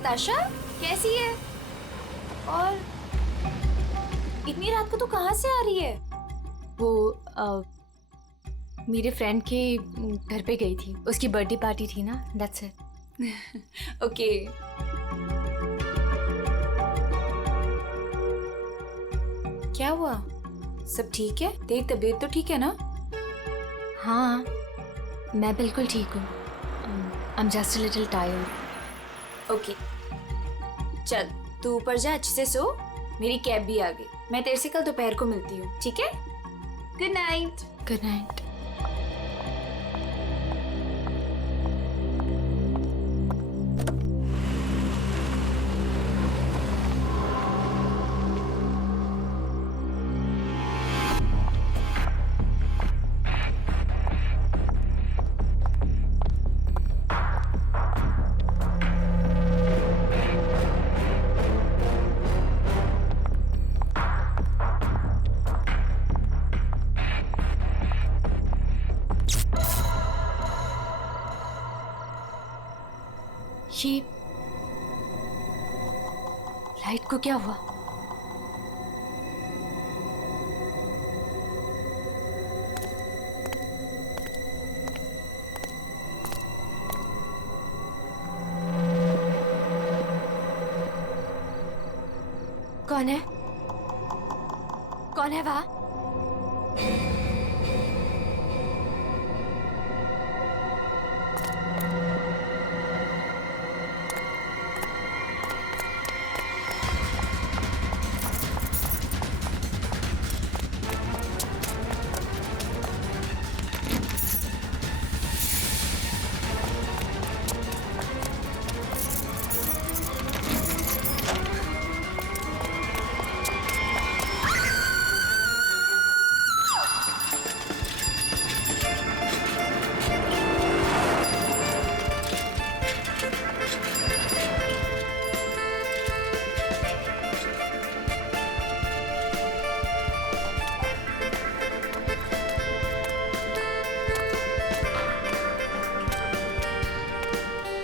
नताशा, कैसी है? और इतनी रात को तो कहाँ से आ रही है? वो मेरे फ्रेंड के घर पे गई थी, उसकी बर्थडे पार्टी थी ना, दैट्स इट। ओके। क्या हुआ? सब ठीक है? तेरी तबीयत तो ठीक है ना? हाँ, मैं बिल्कुल ठीक हूँ। I am just a little tired. Okay, चल तू ऊपर जा, अच्छे से सो। मेरी कैब भी आ गई, मैं तेरे से कल दोपहर को मिलती हूँ, ठीक है? Good night. Good night. ये लाइट को क्या हुआ? कौन है? कौन है वहां?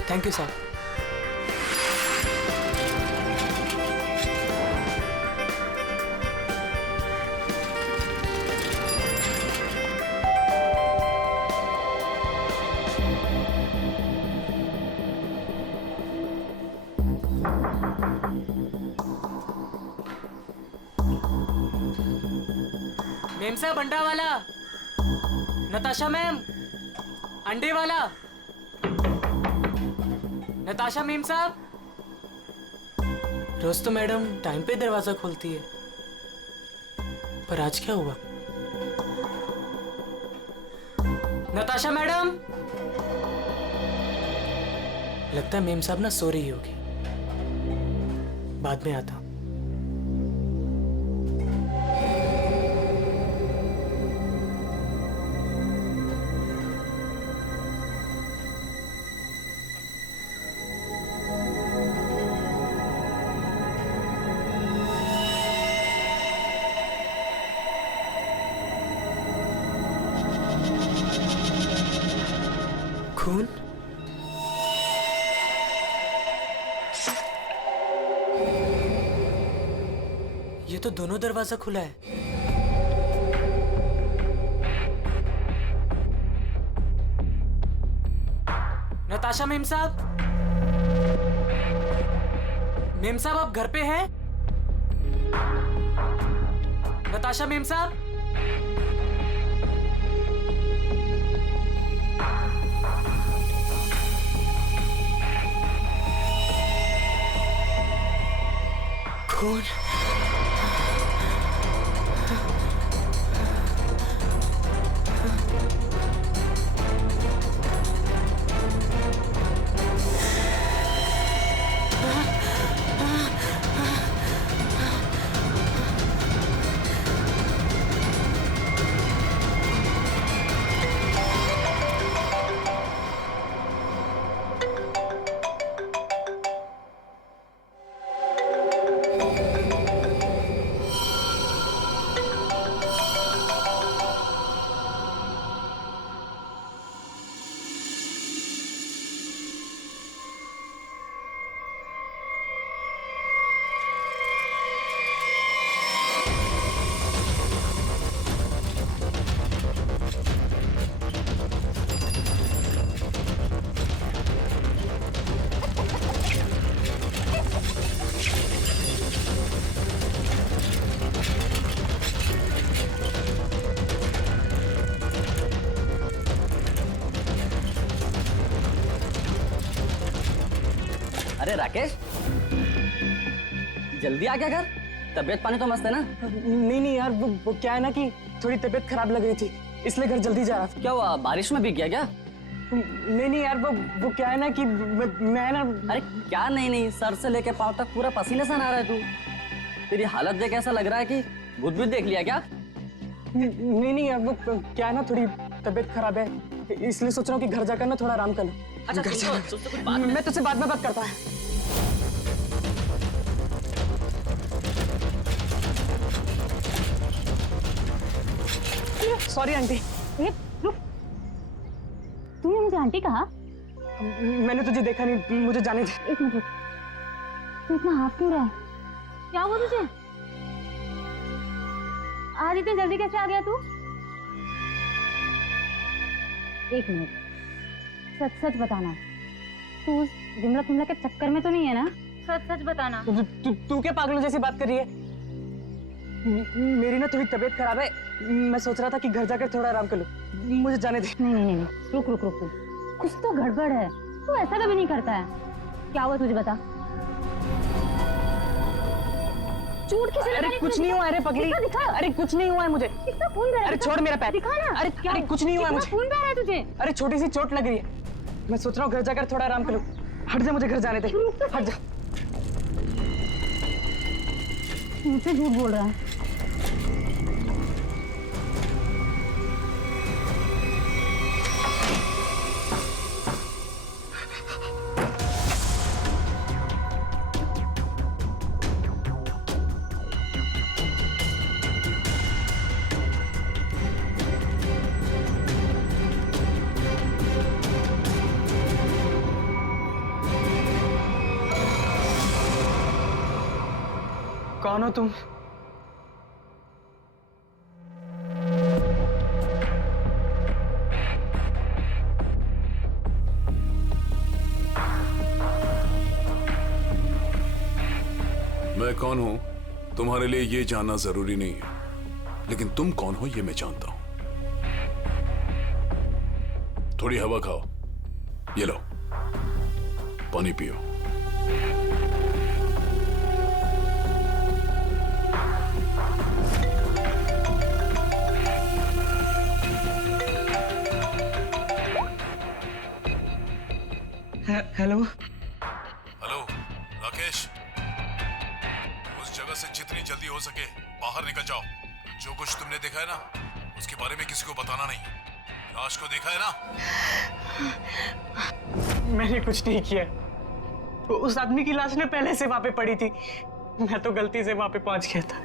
Thank you sir. मेम साहब, अंडा वाला। नताशा मैम, अंडे वाला। नताशा मेम साहब। रोज तो मैडम टाइम पे दरवाजा खोलती है, पर आज क्या हुआ? नताशा मैडम। लगता है मेम साहब ना सो रही होगी, बाद में आता हूं। खून? ये तो दोनों दरवाजा खुला है। नताशा मेम साहब। मेम साहब, आप घर पे हैं? नताशा मेम साहब। खून? अरे राकेश, जल्दी आ गया घर? तबीयत पानी तो मस्त है ना? नहीं यार, वो क्या है ना कि थोड़ी तबीयत खराब लग रही थी, इसलिए घर जल्दी जा रहा था। क्या हुआ, बारिश में भीग गया क्या? नहीं यार, वो क्या है ना कि मैं ना। अरे क्या नहीं, सर से लेके पाँव तक पूरा पसीने से नहा रहा है तू। तेरी हालत देख ऐसा लग रहा है कि भूत भूत देख लिया क्या? नहीं यार, वो क्या है ना, थोड़ी तबीयत खराब है, इसलिए सोच रहा हूँ कि घर जाकर ना थोड़ा आराम कर लूं। अच्छा घर जा- तुझसे कुछ बात मैं तुझसे बाद में बात करता है। Sorry aunty. ये रुक, तूने मुझे आंटी कहा? मैंने तुझे देखा नहीं, मुझे जाने दे। एक मिनट रुक, तू इतना हाफ क्यों रहा है? क्या हुआ तुझे? आज इतनी जल्दी कैसे आ गया तू? एक मिनट, सच सच बताना, तू उस विमला के चक्कर में तो नहीं है ना? सच सच बताना। तू क्या पागलों जैसी बात कर रही है? मेरी ना थोड़ी तबीयत खराब है, मैं सोच रहा था कि घर जाकर थोड़ा आराम कर लूं, मुझे जाने दे। नहीं, रुक रुक रुक रुक, कुछ तो गड़बड़ है। तू ऐसा कभी नहीं करता है। क्या हुआ तुझे बता। चोट किसे लगी? अरे कुछ नहीं हुआ, अरे पगली, दिखा। अरे कुछ नहीं हुआ है मुझे। कितना खून बह रहा है? अरे छोड़ मेरा पैर। दिखा ना। अरे कुछ नहीं हुआ है मुझे। खून बह रहा है तुझे? अरे छोटी सी चोट लग रही है, मैं सोच रहा हूँ घर जाकर थोड़ा आराम कर लूं। हट जा, मुझे घर जाने दे, हट जा। मुझसे झूठ बोल रहा है। कौन हो तुम? मैं कौन हूं तुम्हारे लिए ये जानना जरूरी नहीं है, लेकिन तुम कौन हो ये मैं जानता हूं। थोड़ी हवा खाओ, ये लो पानी पियो। हेलो हेलो राकेश, उस जगह से जितनी जल्दी हो सके बाहर निकल जाओ। जो कुछ तुमने देखा है ना, उसके बारे में किसी को बताना नहीं। लाश को देखा है ना? मैंने कुछ नहीं किया, उस आदमी की लाश ने पहले से वहां पे पड़ी थी, मैं तो गलती से वहां पे पहुंच गया था।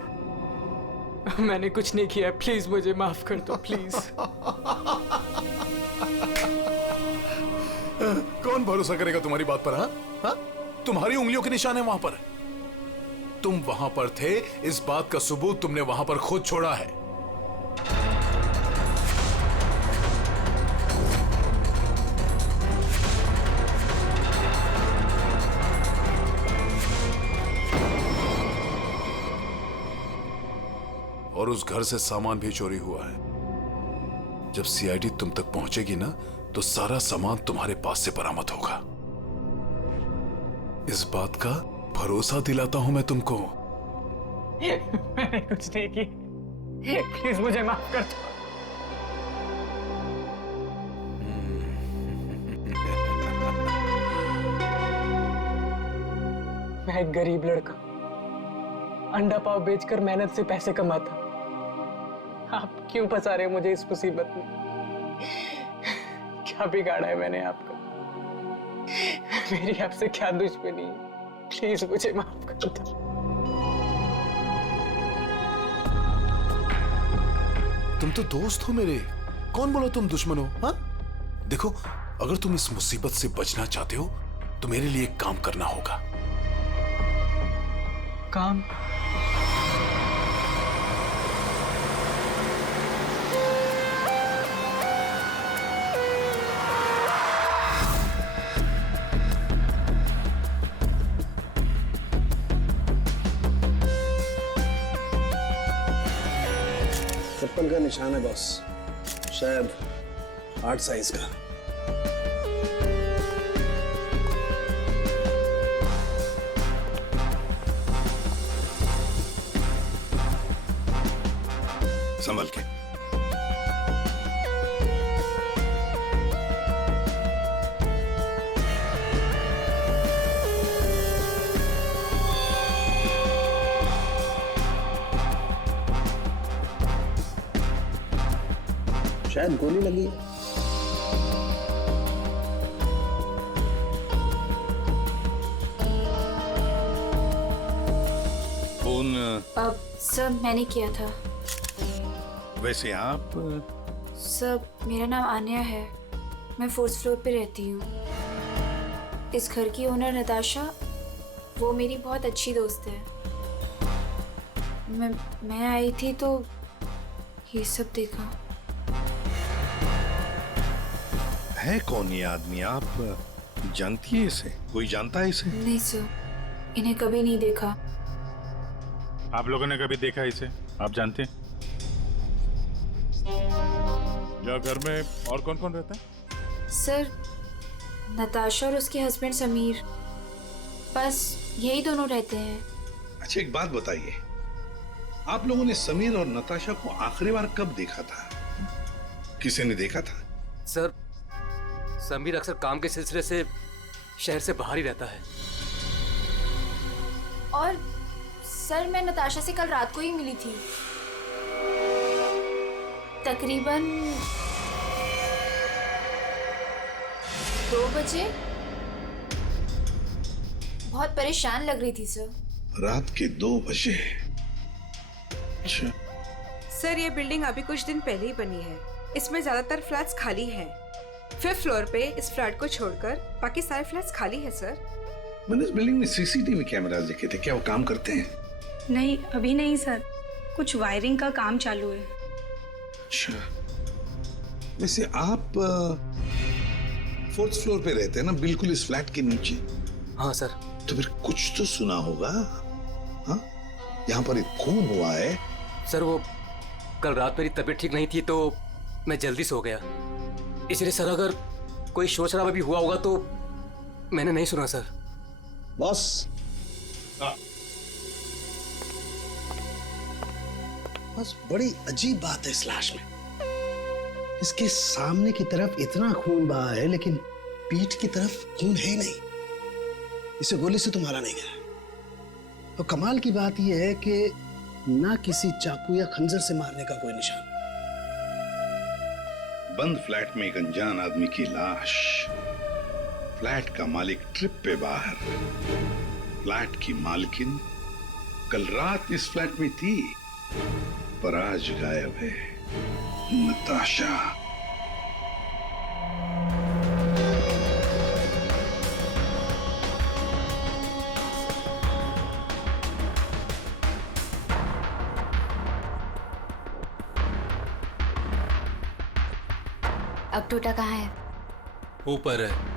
मैंने कुछ नहीं किया, प्लीज मुझे माफ कर दो, प्लीज। कौन भरोसा करेगा तुम्हारी बात पर? हाँ, तुम्हारी उंगलियों के निशान है वहां पर। तुम वहां पर थे, इस बात का सबूत तुमने वहां पर खुद छोड़ा है। और उस घर से सामान भी चोरी हुआ है। जब सीआईडी तुम तक पहुंचेगी ना, तो सारा सामान तुम्हारे पास से बरामद होगा। इस बात का भरोसा दिलाता हूं मैं तुमको। मैंने कुछ नहीं की, प्लीज मुझे माफ कर दो। मैं एक गरीब लड़का, अंडा पाव बेचकर मेहनत से पैसे कमाता। आप क्यों फंसा रहे हो मुझे इस मुसीबत में? क्या बिगाड़ा है मैंने आपका? मेरी आपसे क्या दुश्मनी है? प्लीज मुझे माफ कर दो। तुम तो दोस्त हो मेरे, कौन बोला तुम दुश्मन हो? हाँ, देखो, अगर तुम इस मुसीबत से बचना चाहते हो तो मेरे लिए एक काम करना होगा। काम? चप्पल का निशान है बॉस, शायद 8 साइज का। शायद गोली लगी है। फोन अब सर मैंने किया था। वैसे आप सर मेरा नाम आन्या है, मैं 4th फ्लोर पे रहती हूँ। इस घर की ओनर नताशा, वो मेरी बहुत अच्छी दोस्त है। मैं आई थी तो ये सब देखा। है कौन ये आदमी? आप जानती है इसे? कोई जानता है इसे? नहीं सर, इन्हें कभी नहीं देखा। आप लोगों ने कभी देखा इसे? आप जानते हैं? या घर में और कौन कौन रहता है? सर नताशा और उसके हस्बैंड समीर, बस यही दोनों रहते हैं। अच्छा एक बात बताइए, आप लोगों ने समीर और नताशा को आखिरी बार कब देखा था? किसी ने देखा था? सर समीर अक्सर काम के सिलसिले से शहर से बाहर ही रहता है। और सर मैं नताशा से कल रात को ही मिली थी, तकरीबन 2 बजे। बहुत परेशान लग रही थी सर। रात के 2 बजे? अच्छा। सर ये बिल्डिंग अभी कुछ दिन पहले ही बनी है, इसमें ज्यादातर फ्लैट्स खाली हैं। 5th फ्लोर पे इस फ्लैट को छोड़कर बाकी सारे फ्लैट्स खाली है सर। मैंने इस बिल्डिंग में सीसीटीवी कैमरास देखे थे, क्या वो काम करते हैं? नहीं अभी नहीं सर, कुछ वायरिंग का काम चालू है। अच्छा, वैसे आप 4th फ्लोर पे रहते हैं ना, बिल्कुल इस फ्लैट के नीचे? हाँ सर। तो फिर कुछ तो सुना होगा। हाँ, यहाँ पर एक खून हुआ है। सर वो कल रात मेरी तबीयत ठीक नहीं थी तो मैं जल्दी सो गया, इसलिए सर अगर कोई शोर शराबा भी हुआ होगा तो मैंने नहीं सुना सर। बॉस, बस बड़ी अजीब बात है इस लाश में। इसके सामने की तरफ इतना खून बहा है लेकिन पीठ की तरफ खून है ही नहीं। इसे गोली से तो मारा नहीं गया। तो कमाल की बात यह है कि ना किसी चाकू या खंजर से मारने का कोई निशान। बंद फ्लैट में एक अनजान आदमी की लाश, फ्लैट का मालिक ट्रिप पे बाहर, फ्लैट की मालकिन कल रात इस फ्लैट में थी पर आज गायब है। नताशा। अब टोटा कहाँ है? ऊपर है।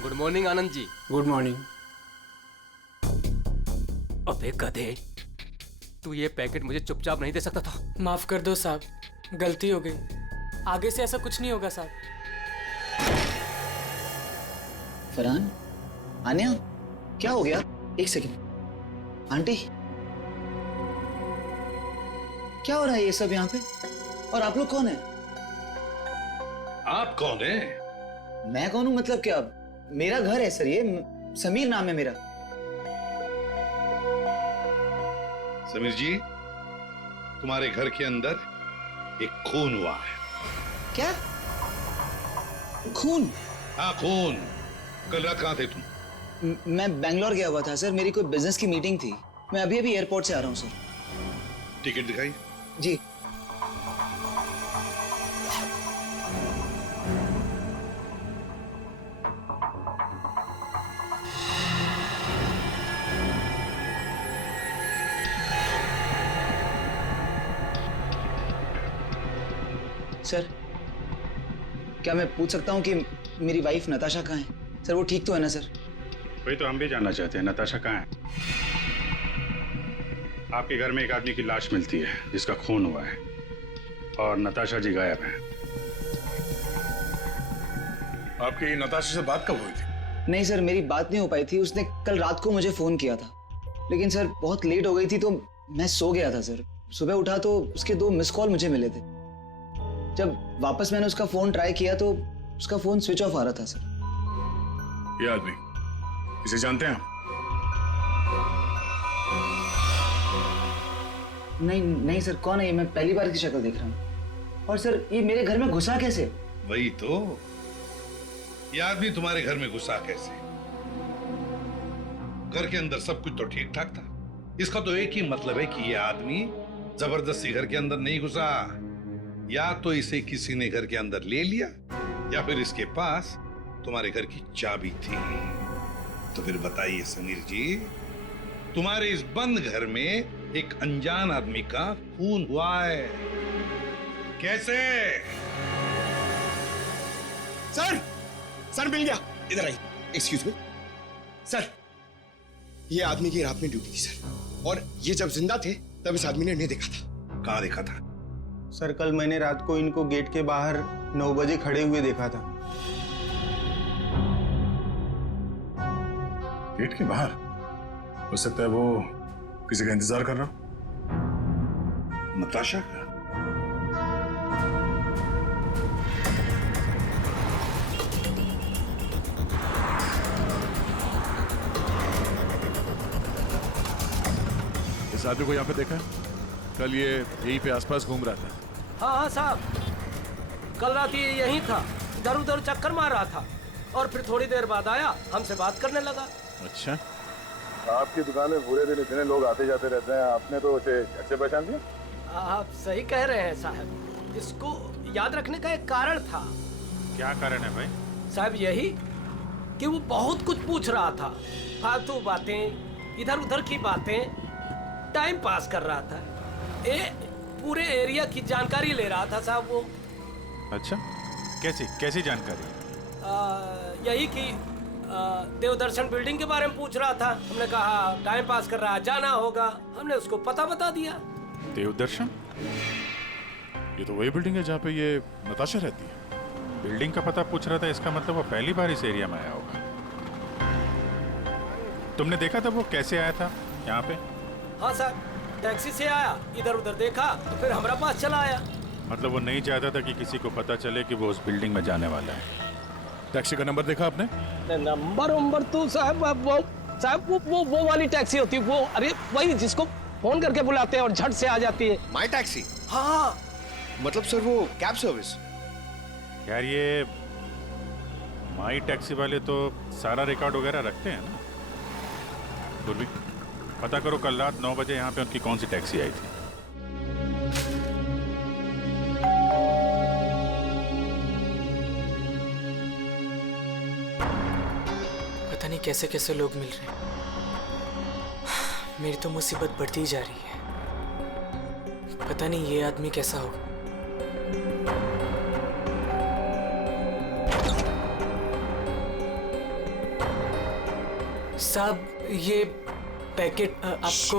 Good morning Anand ji. Good morning. अबे गधे, तू ये पैकेट मुझे चुपचाप नहीं दे सकता था? माफ कर दो साहब, गलती हो गई। आगे से ऐसा कुछ नहीं होगा साहब। फरहान, आन्या, क्या हो गया? एक सेकंड। आंटी, क्या हो रहा है ये सब यहाँ पे? और आप लोग कौन है? आप कौन है? मैं कौन हूँ मतलब क्या? मेरा घर है सर, ये समीर नाम है मेरा। समीर जी, तुम्हारे घर के अंदर एक खून हुआ है। क्या? खून? हाँ खून। कल रात कहाँ थे तुम? मैं बैंगलोर गया हुआ था सर, मेरी कोई बिजनेस की मीटिंग थी। मैं अभी अभी एयरपोर्ट से आ रहा हूँ सर। टिकट दिखाई। जी। सर क्या मैं पूछ सकता हूँ कि मेरी वाइफ नताशा कहाँ है? सर वो ठीक तो है ना सर? वही तो हम भी जानना चाहते हैं, नताशा कहाँ है? आपके घर में एक आदमी की लाश मिलती है जिसका खून हुआ है और नताशा जी गायब हैं। आपकी नताशा से बात कब हुई थी? नहीं सर, मेरी बात नहीं हो पाई थी। उसने कल रात को मुझे फोन किया था, लेकिन सर बहुत लेट हो गई थी तो मैं सो गया था सर। सुबह उठा तो उसके 2 मिस कॉल मुझे मिले थे। जब वापस मैंने उसका फोन ट्राई किया तो उसका फोन स्विच ऑफ आ रहा था सर। ये आदमी, इसे जानते हैं आप? नहीं सर, कौन है ये? मैं पहली बार इसकी शक्ल देख रहा हूँ। और सर ये मेरे घर में घुसा कैसे? वही तो, ये आदमी तुम्हारे घर में घुसा कैसे? घर के अंदर सब कुछ तो ठीक ठाक था। इसका तो एक ही मतलब है कि ये आदमी जबरदस्ती घर के अंदर नहीं घुसा। या तो इसे किसी ने घर के अंदर ले लिया या फिर इसके पास तुम्हारे घर की चाबी थी। तो फिर बताइए समीर जी, तुम्हारे इस बंद घर में एक अनजान आदमी का खून हुआ है, कैसे? सर मिल गया। इधर आइए। एक्सक्यूज मी सर, ये आदमी की रात में ड्यूटी थी सर, और ये जब जिंदा थे तब इस आदमी ने इन्हें देखा था। कहाँ देखा था? सर कल मैंने रात को इनको गेट के बाहर 9 बजे खड़े हुए देखा था। गेट के बाहर? हो सकता है वो किसी का इंतजार कर रहा हो। नताशा का? इस आदमी को यहाँ पे देखा? कल ये यहीं पे आसपास घूम रहा था। हाँ साहब, कल रात ये यहीं था, इधर उधर चक्कर मार रहा था और फिर थोड़ी देर बाद आया, हमसे बात करने लगा। अच्छा, आपकी दुकान में पूरे दिन इतने लोग आते जाते रहते हैं, आपने तो उसे कैसे पहचान लिया? आप सही कह रहे हैं साहब, इसको याद रखने का एक कारण था। क्या कारण है भाई? साहब यही कि वो बहुत कुछ पूछ रहा था, फालतू बातें, इधर उधर की बातें, टाइम पास कर रहा था। पूरे एरिया की जानकारी ले रहा था साहब वो। अच्छा, कैसी जानकारी? यही कि देवदर्शन बिल्डिंग के बारे में पूछ रहा था। हमने कहा टाइम पास कर रहा है, जाना होगा। हमने उसको पता बता दिया। देवदर्शन? ये तो वही बिल्डिंग है जहाँ पे ये नताशा रहती है। बिल्डिंग का पता पूछ रहा था, इसका मतलब वो पहली बार इस एरिया में आया होगा। तुमने देखा था वो कैसे आया था यहाँ पे? हाँ साहब, टैक्सी से आया, इधर उधर देखा तो फिर हमारा पास चला आया। मतलब वो नहीं चाहता था कि किसी को पता चले कि वो उस बिल्डिंग में जाने वाला है। टैक्सी का नंबर देखा आपने? नंबर तो साहब वो वाली टैक्सी होती है वो, अरे वही जिसको फोन करके बुलाते हैं और झट से आ जाती है। माई टैक्सी? हाँ। मतलब सर वो कैब सर्विस? यार ये माई टैक्सी वाले तो सारा रिकॉर्ड वगैरह रखते हैं ना। पूर्वी पता करो कल रात 9 बजे यहाँ पे उनकी कौन सी टैक्सी आई थी। पता नहीं कैसे कैसे लोग मिल रहे हैं। मेरी तो मुसीबत बढ़ती ही जा रही है। पता नहीं ये आदमी कैसा होगा। साहब ये पैकेट आपको।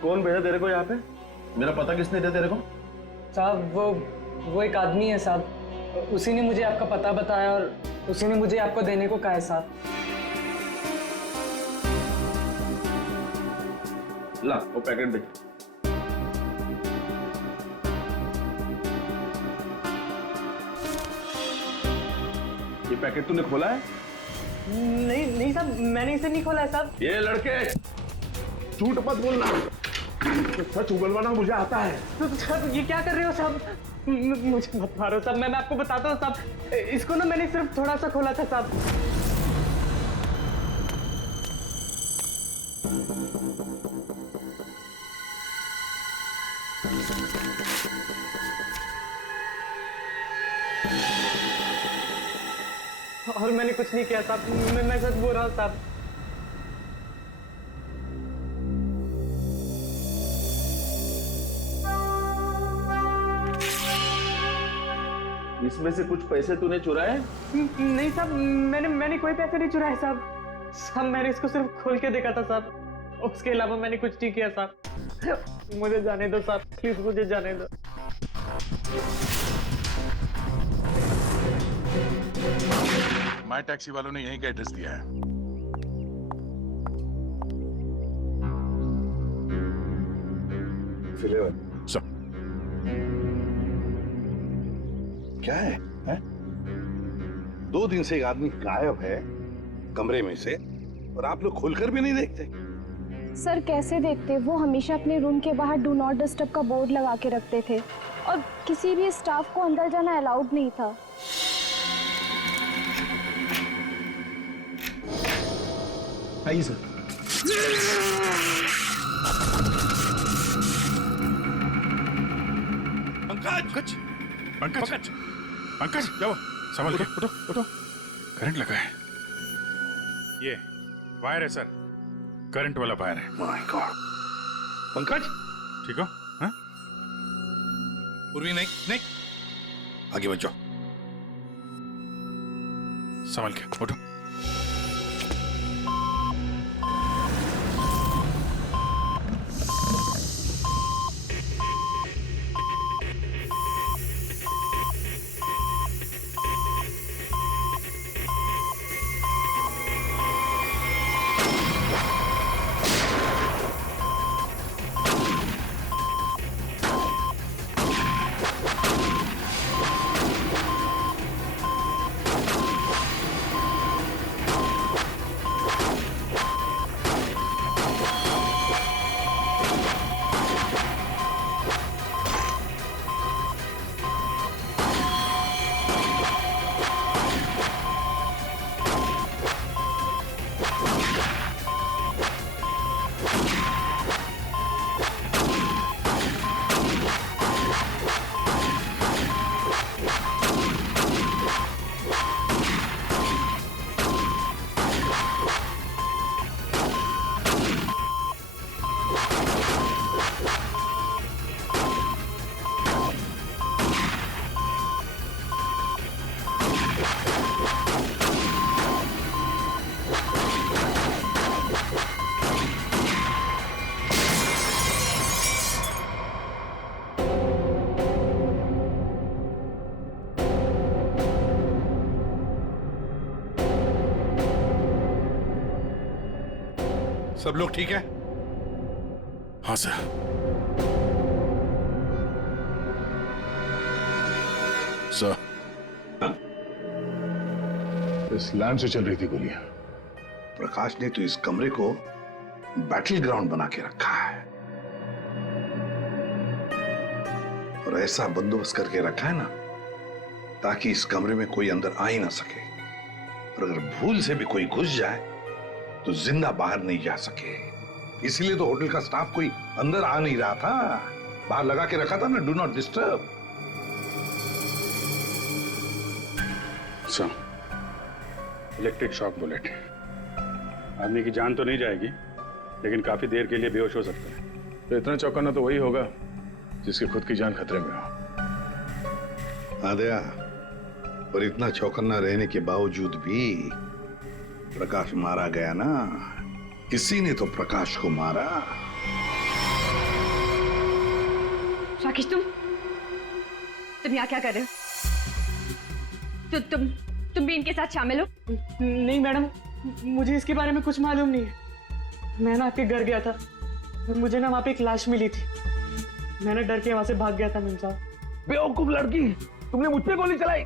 कौन भेजा तेरे को यहाँ पे? मेरा पता किसने दिया तेरे को? साहब वो एक आदमी है साहब, उसी ने मुझे आपका पता बताया और उसी ने मुझे आपको देने को कहा है साहब। ला वो पैकेट दे। ये पैकेट तूने खोला है? नहीं साहब, मैंने इसे नहीं खोला है साहब। ये लड़के झूठ मत बोलना। सच उगलवाना मुझे आता है। तो साहब ये क्या कर रहे हो साहब? मुझे मत मारो साहब, मैं आपको बताता हूँ साहब। इसको ना मैंने सिर्फ थोड़ा सा खोला था साहब। और मैंने कुछ नहीं किया साहब, मैं सच बोल रहा हूँ साहब। इसमें से कुछ पैसे तूने चुराए? नहीं साहब, मैंने कोई पैसे नहीं चुराए साहब। मैंने इसको सिर्फ खोल के देखा था साहब, उसके अलावा मैंने कुछ नहीं किया साहब। मुझे जाने दो साहब, प्लीज मुझे जाने दो। माई टैक्सी वालों ने यहीं का एड्रेस दिया है। सब क्या है, हैं? 2 दिन से एक आदमी गायब है कमरे में से और आप लोग खोलकर भी नहीं देखते। सर कैसे देखते, वो हमेशा अपने रूम के बाहर डू नॉट डिस्टर्ब का बोर्ड लगा के रखते थे और किसी भी स्टाफ को अंदर जाना अलाउड नहीं था। आइए सर। पंकज, पंकज, पंकज, जाओ, संभल के, उठो, उठो, करंट लगा है। ये वायर है सर, करंट वाला वायर है। My god. पंकज, ठीक हो? हाँ? पूर्वी नहीं, नहीं, आगे बढ़ जाओ। संभल के, उठो। सब लोग ठीक है? हाँ सर। सर, इस लैंड से चल रही थी गोलियां। प्रकाश ने तो इस कमरे को बैटल ग्राउंड बना के रखा है और ऐसा बंदोबस्त करके रखा है ना ताकि इस कमरे में कोई अंदर आ ही ना सके और अगर भूल से भी कोई घुस जाए तो जिंदा बाहर नहीं जा सके। इसलिए तो होटल का स्टाफ कोई अंदर आ नहीं रहा था, बाहर लगा के रखा था ना do not disturb. Electric shock bullet, आदमी की जान तो नहीं जाएगी लेकिन काफी देर के लिए बेहोश हो सकता है। तो इतना चौकन्ना तो वही होगा जिसकी खुद की जान खतरे में हो। आदया, और इतना चौकन्ना रहने के बावजूद भी प्रकाश मारा गया ना, किसी ने तो प्रकाश को मारा। राकेश, तुम यहाँ क्या कर रहे हो? तुम भी इनके साथ शामिल हो? नहीं मैडम, मुझे इसके बारे में कुछ मालूम नहीं है। मैं ना आपके घर गया था, मुझे ना वहाँ पे एक लाश मिली थी, मैंने डर के वहाँ से भाग गया था। मैम साहब, बेवकूफ लड़की, तुमने मुझ पे गोली चलाई।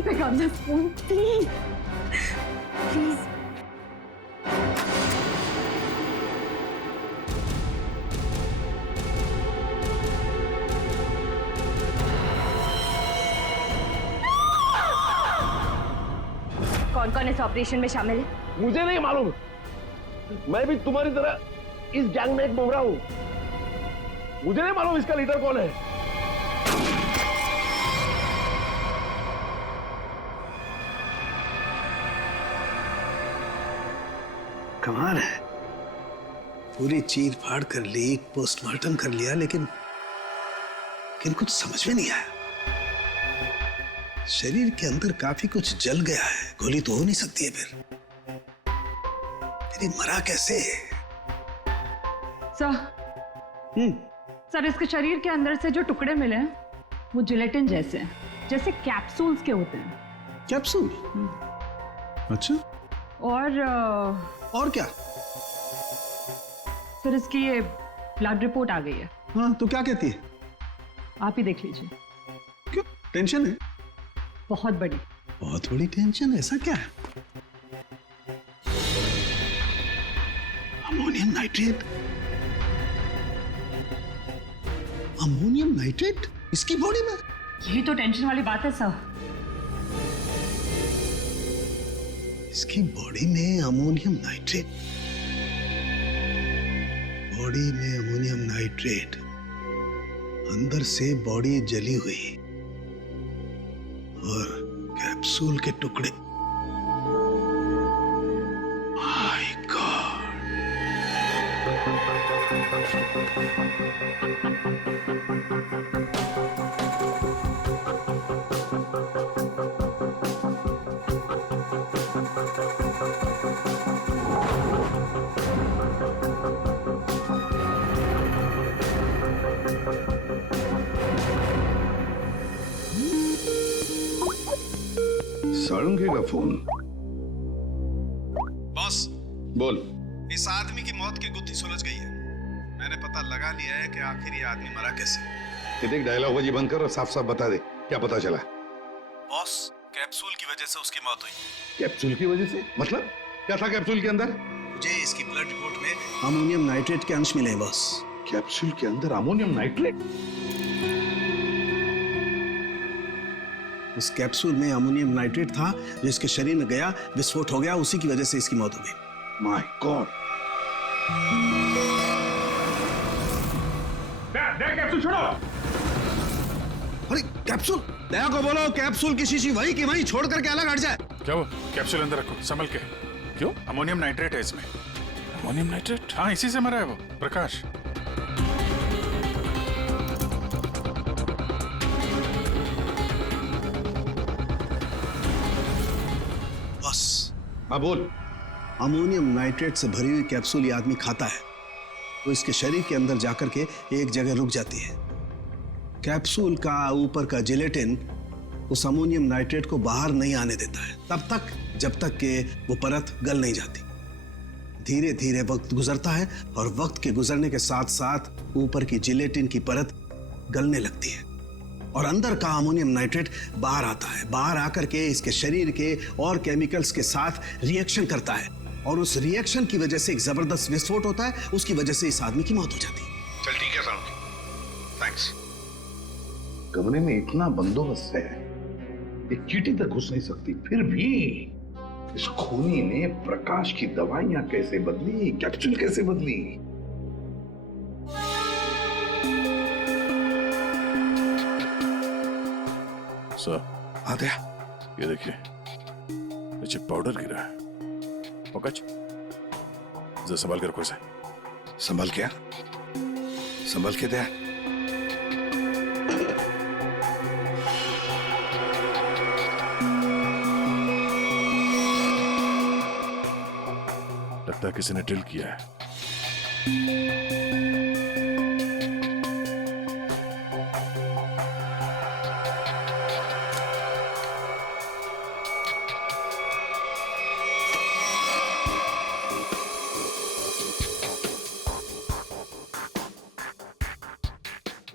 you pick up the spoon? Please. Please. कौन कौन इस ऑपरेशन में शामिल है? मुझे नहीं मालूम। मैं भी तुम्हारी तरह इस गैंग में एक मुमरा हूं। मुझे नहीं मालूम इसका लीडर कौन है। कमाल है, पूरी चीर फाड़ कर ली, पोस्टमार्टम कर लिया, लेकिन कुछ समझ में नहीं आया। शरीर के अंदर काफी कुछ जल गया है, गोली तो हो नहीं सकती है फिर ये मरा कैसे? सर इसके शरीर के अंदर से जो टुकड़े मिले हैं वो जिलेटिन जैसे हैं, जैसे कैप्सूल्स के होते हैं। कैप्सूल? अच्छा। और क्या? सर इसकी ये ब्लड रिपोर्ट आ गई है। हाँ, तो क्या कहती है? आप ही देख लीजिए। क्यों, टेंशन है? बहुत बड़ी। बहुत बड़ी टेंशन? ऐसा क्या है? Ammonium nitrate? अमोनियम नाइट्रेट इसकी बॉडी में? यही तो टेंशन वाली बात है सर। इसकी बॉडी में अमोनियम नाइट्रेट? बॉडी में अमोनियम नाइट्रेट, अंदर से बॉडी जली हुई और कैप्सूल के टुकड़े। My God. सारंगी का फोन। बॉस, बोल। इस आदमी की मौत की गुत्थी सुलझ गई है। मैंने पता लगा लिया है कि आखिर ये आदमी मरा कैसे। ये देख, डायलॉग बाजी बंद कर और साफ साफ बता दे क्या पता चला। बॉस, कैप्सूल की वजह से उसकी मौत हुई। कैप्सूल की वजह से? मतलब क्या था कैप्सूल के अंदर? मुझे इसकी ब्लड रिपोर्ट में अमोनियम नाइट्रेट के अंश मिले हैं बॉस। कैप्सूल के अंदर अमोनियम नाइट्रेट? उस कैप्सूल में अमोनियम नाइट्रेट था जो इसके शरीर में गया, विस्फोट हो गया, उसी की वजह से इसकी मौत हो गई। My God. कैप्सूल छोड़ो। अरे कैप्सूल, दया को बोलो कैप्सूल की शीशी वही की वही छोड़ करके अलग हट जाए। क्या वो? कैप्सूल अंदर रखो, संभल के। क्यों? अमोनियम नाइट्रेट है इसमें। Ammonium nitrate? हाँ, इसी से मरा है वो, प्रकाश। हाँ बोल। अमोनियम नाइट्रेट से भरी हुई कैप्सूल ये आदमी खाता है तो इसके शरीर के अंदर जाकर के एक जगह रुक जाती है। कैप्सूल का ऊपर का जिलेटिन उस अमोनियम नाइट्रेट को बाहर नहीं आने देता है तब तक जब तक कि वो परत गल नहीं जाती। धीरे धीरे वक्त गुजरता है और वक्त के गुजरने के साथ साथ ऊपर की जिलेटिन की परत गलने लगती है और अंदर का अमोनियम नाइट्रेट बाहर आता है। बाहर आकर के इसके शरीर के और केमिकल्स के साथ रिएक्शन करता है और उस रिएक्शन की वजह से एक जबरदस्त विस्फोट होता है। उसकी वजह से इस आदमी की मौत हो जाती है। चल ठीक है सारंगी, थैंक्स। कमरे में इतना बंदोबस्त है, एक चींटी तक घुस नहीं सकती, फिर भी इस खूनी ने प्रकाश की दवाइयां कैसे बदली, कैप्सूल कैसे बदली? सर, आद्या, ये देखिए, नीचे पाउडर गिरा है। पंकज, जरा संभाल के रखो इसे। संभल क्या? संभल के दे। लगता है किसी ने ड्रिल किया है।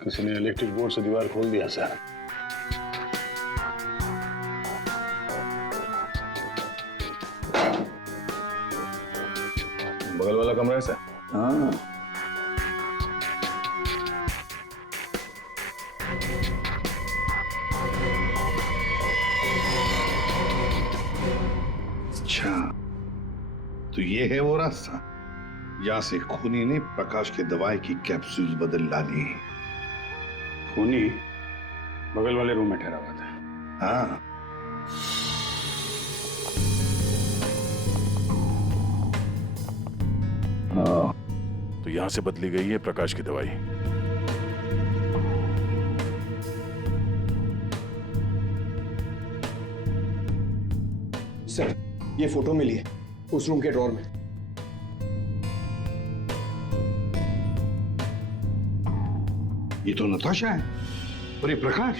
किसी ने इलेक्ट्रिक बोर्ड से दीवार खोल दिया सर। कमरा है सर। हाँ। अच्छा, तो ये है वो रास्ता। यहाँ से खूनी ने प्रकाश के दवाई की कैप्सूल बदल डाली। खूनी बगल वाले रूम में ठहरा हुआ था। हाँ। तो यहां से बदली गई है प्रकाश की दवाई। सर, ये फोटो मिली है उस रूम के ड्रॉर में। ये तो नताशा है। और ये प्रकाश,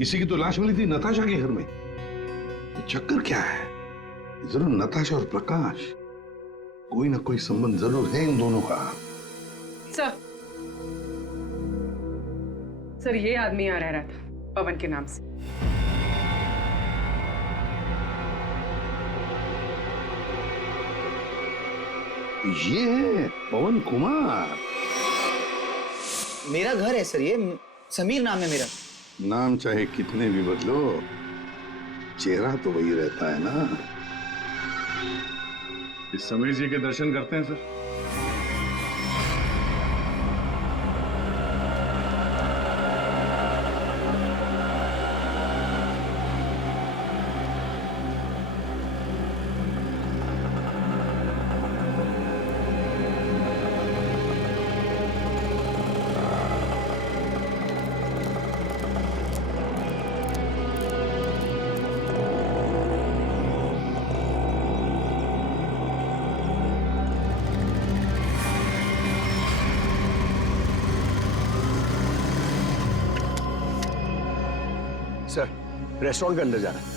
इसी की तो लाश मिली थी नताशा के घर में। ये चक्कर क्या है? जरूर नताशा और प्रकाश, कोई ना कोई संबंध जरूर है इन दोनों का। सर ये आदमी यहाँ रह रहा था पवन के नाम से। ये है पवन कुमार। मेरा घर है सर, ये समीर नाम है मेरा। नाम चाहे कितने भी बदलो, चेहरा तो वही रहता है ना। इस समीर जी के दर्शन करते हैं सर। सर, रेस्टोरेंट के अंदर जाना है।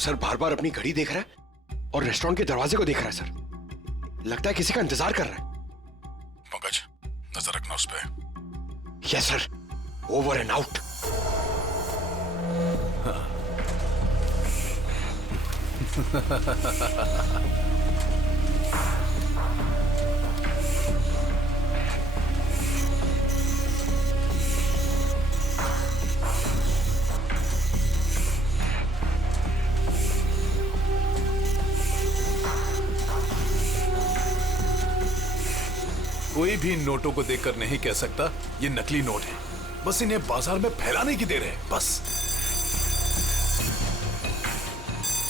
सर बार बार अपनी घड़ी देख रहा है और रेस्टोरेंट के दरवाजे को देख रहा है सर। लगता है किसी का इंतजार कर रहा है। पंकज, नजर रखना उस पे। Yes sir, over and out. कोई भी नोटों को देखकर नहीं कह सकता ये नकली नोट है। बस इन्हें बाजार में फैलाने की देर है, बस।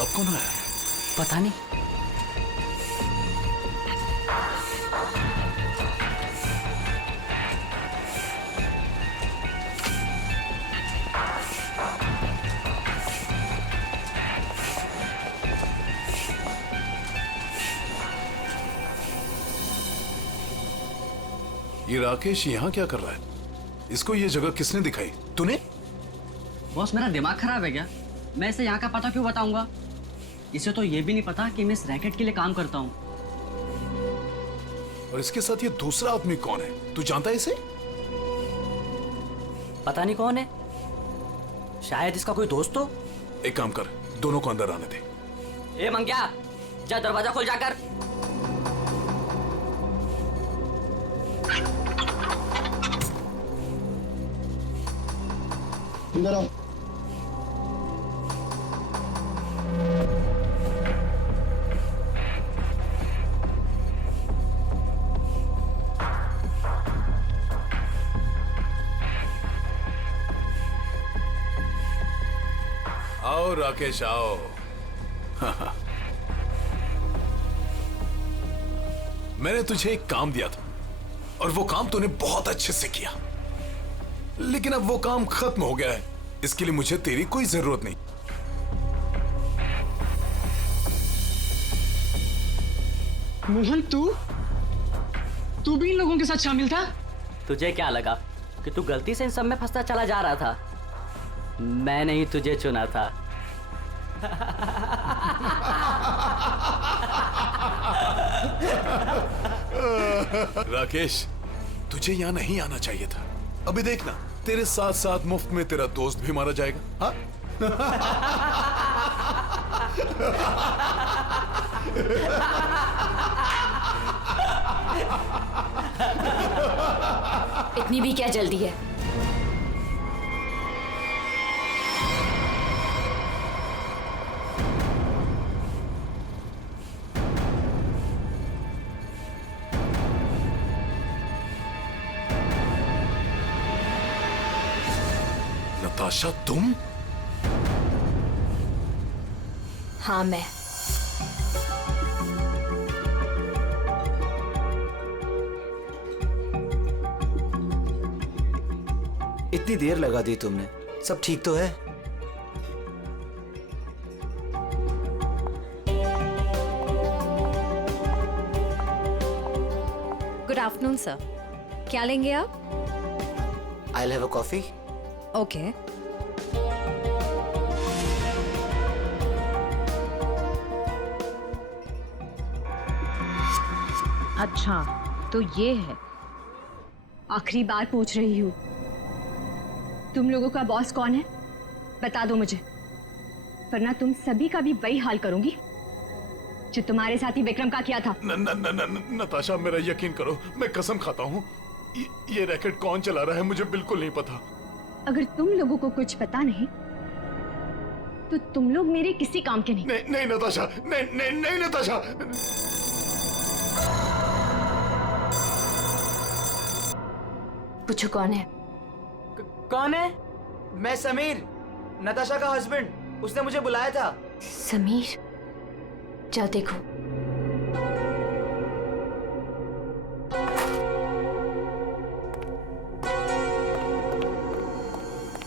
अब कौन आया? पता नहीं। ये राकेश यहाँ क्या कर रहा है? इसको ये जगह किसने दिखाई? तूने? बॉस, मेरा दिमाग खराब है क्या? मैं इसे यहाँ का पता क्यों बताऊंगा? इसे तो ये भी नहीं पता कि मैं इस रैकेट के लिए काम करता हूँ। और इसके साथ ये दूसरा आदमी कौन है? तू जानता है इसे? पता नहीं कौन है, शायद इसका कोई दोस्त हो। एक काम कर, दोनों को अंदर आने दे। ए मंग्या, जा दरवाजा खोल जाकर। अंदर आओ। आओ राकेश, आओ। मैंने तुझे एक काम दिया था और वो काम तूने बहुत अच्छे से किया, लेकिन अब वो काम खत्म हो गया है। इसके लिए मुझे तेरी कोई जरूरत नहीं। मोहन, तू भी इन लोगों के साथ शामिल था? तुझे क्या लगा कि तू गलती से इन सब में फंसता चला जा रहा था? मैंने ही तुझे चुना था। राकेश, तुझे यहाँ नहीं आना चाहिए था। अभी देखना, तेरे साथ साथ मुफ्त में तेरा दोस्त भी मारा जाएगा। हाँ? इतनी भी क्या जल्दी है? नताशा, तुम? हाँ, मैं। इतनी देर लगा दी तुमने, सब ठीक तो है? गुड आफ्टरनून सर, क्या लेंगे आप? I will have a coffee. Okay. अच्छा, तो ये है। आखिरी बार पूछ रही हूँ, तुम लोगों का बॉस कौन है? बता दो मुझे, वरना तुम सभी का भी वही हाल करूंगी जो तुम्हारे साथी विक्रम का किया था। नताशा, मेरा यकीन करो, मैं कसम खाता हूँ, ये रैकेट कौन चला रहा है मुझे बिल्कुल नहीं पता। अगर तुम लोगों को कुछ पता नहीं तो तुम लोग मेरे किसी काम के नहीं। नहीं नताशा, नहीं नताशा। पूछो कौन है? कौन है? मैं समीर, नताशा का हस्बैंड। उसने मुझे बुलाया था। समीर? जाओ देखो।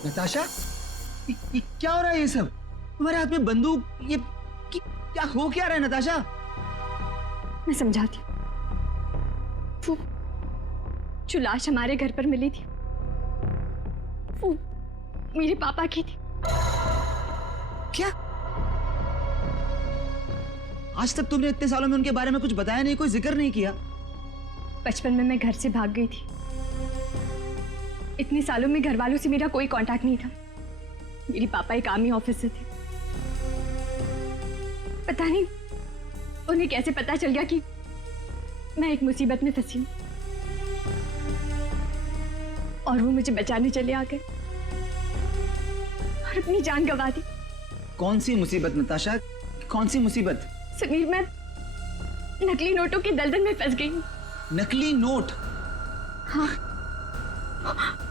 नताशा, ये क्या हो रहा है? ये सब तुम्हारे हाथ में बंदूक, ये क्या हो क्या रहा है नताशा? मैं समझाती हूँ। वो जो लाश हमारे घर पर मिली थी वो मेरे पापा की थी। क्या? आज तक तुमने इतने सालों में उनके बारे में कुछ बताया नहीं, कोई जिक्र नहीं किया? बचपन में मैं घर से भाग गई थी। इतने सालों में घर वालों से मेरा कोई कांटेक्ट नहीं था। मेरे पापा एक आर्मी ऑफिसर थे। पता नहीं उन्हें कैसे पता चल गया कि मैं एक मुसीबत में फंसी हूं और वो मुझे बचाने चले आ गए और अपनी जान गंवा दी। कौन सी मुसीबत नताशा, कौन सी मुसीबत? समीर, मैं नकली नोटों के दलदल में फंस गई हूं। नकली नोट? हाँ,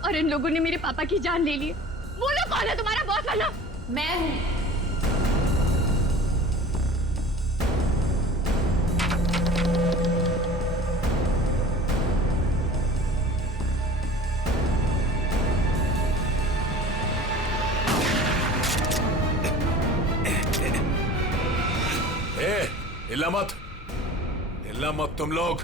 और इन लोगों ने मेरे पापा की जान ले ली है। बोलो कौन है तुम्हारा बॉस वाला? मैं हूं। हिला मत तुम लोग।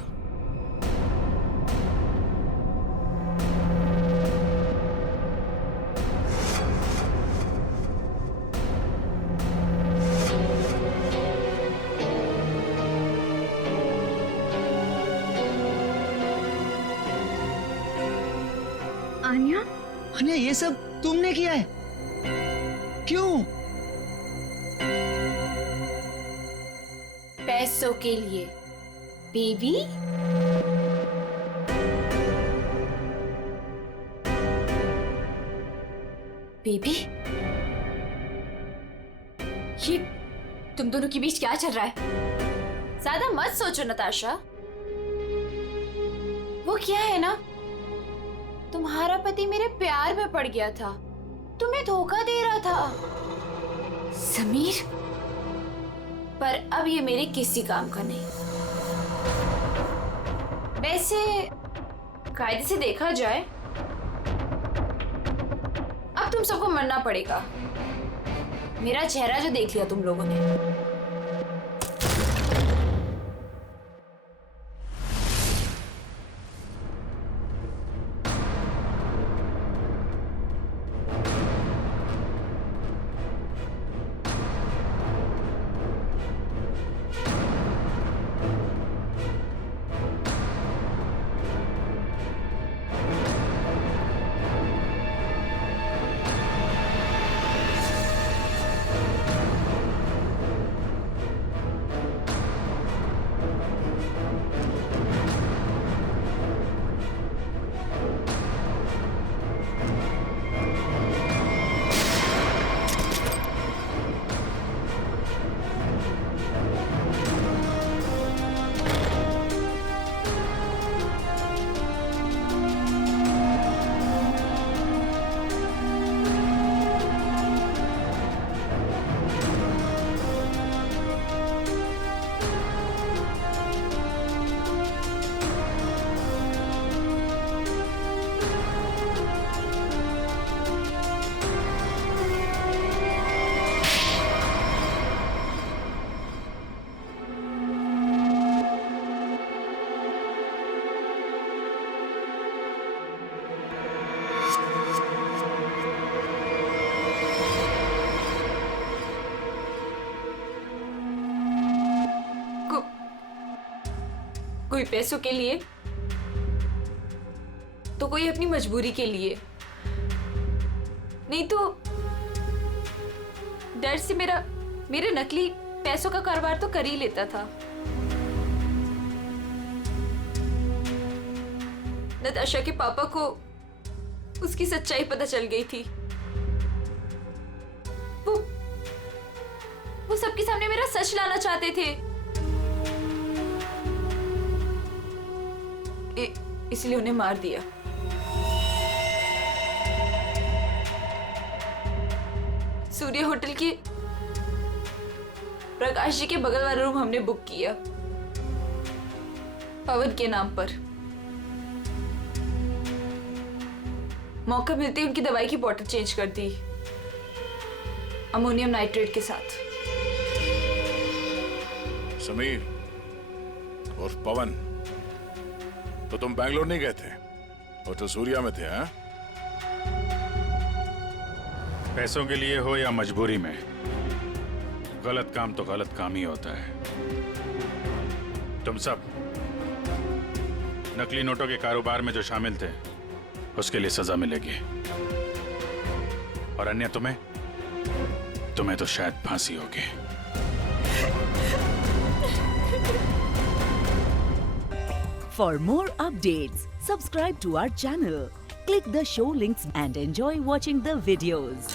आन्या? आन्या, ये सब तुमने किया है? क्यों? पैसों के लिए बेबी। बेबी, ये तुम दोनों के बीच क्या चल रहा है? ज्यादा मत सोचो नताशा। वो क्या है ना, तुम्हारा पति मेरे प्यार में पड़ गया था, तुम्हें धोखा दे रहा था। समीर? पर अब ये मेरे किसी काम का नहीं। वैसे कायदे से देखा जाए अब तुम सबको मरना पड़ेगा। मेरा चेहरा जो देख लिया तुम लोगों ने। कोई पैसों के लिए तो कोई अपनी मजबूरी के लिए। नहीं तो डर से मेरे नकली पैसों का कारोबार तो कर ही लेता था। नताशा के पापा को उसकी सच्चाई पता चल गई थी। वो सबके सामने मेरा सच लाना चाहते थे। इसलिए उन्हें मार दिया। सूर्य होटल के प्रकाश जी के बगल वाला रूम हमने बुक किया पवन के नाम पर। मौका मिलते ही उनकी दवाई की बोतल चेंज कर दी अमोनियम नाइट्रेट के साथ। समीर और पवन, तो तुम बैंगलोर नहीं गए थे और तो सूर्या में थे? हाँ, पैसों के लिए हो या मजबूरी में, गलत काम तो गलत काम ही होता है। तुम सब नकली नोटों के कारोबार में जो शामिल थे उसके लिए सजा मिलेगी, और अन्य तुम्हें तो शायद फांसी होगी। For more updates, subscribe to our channel, click the show links and enjoy watching the videos.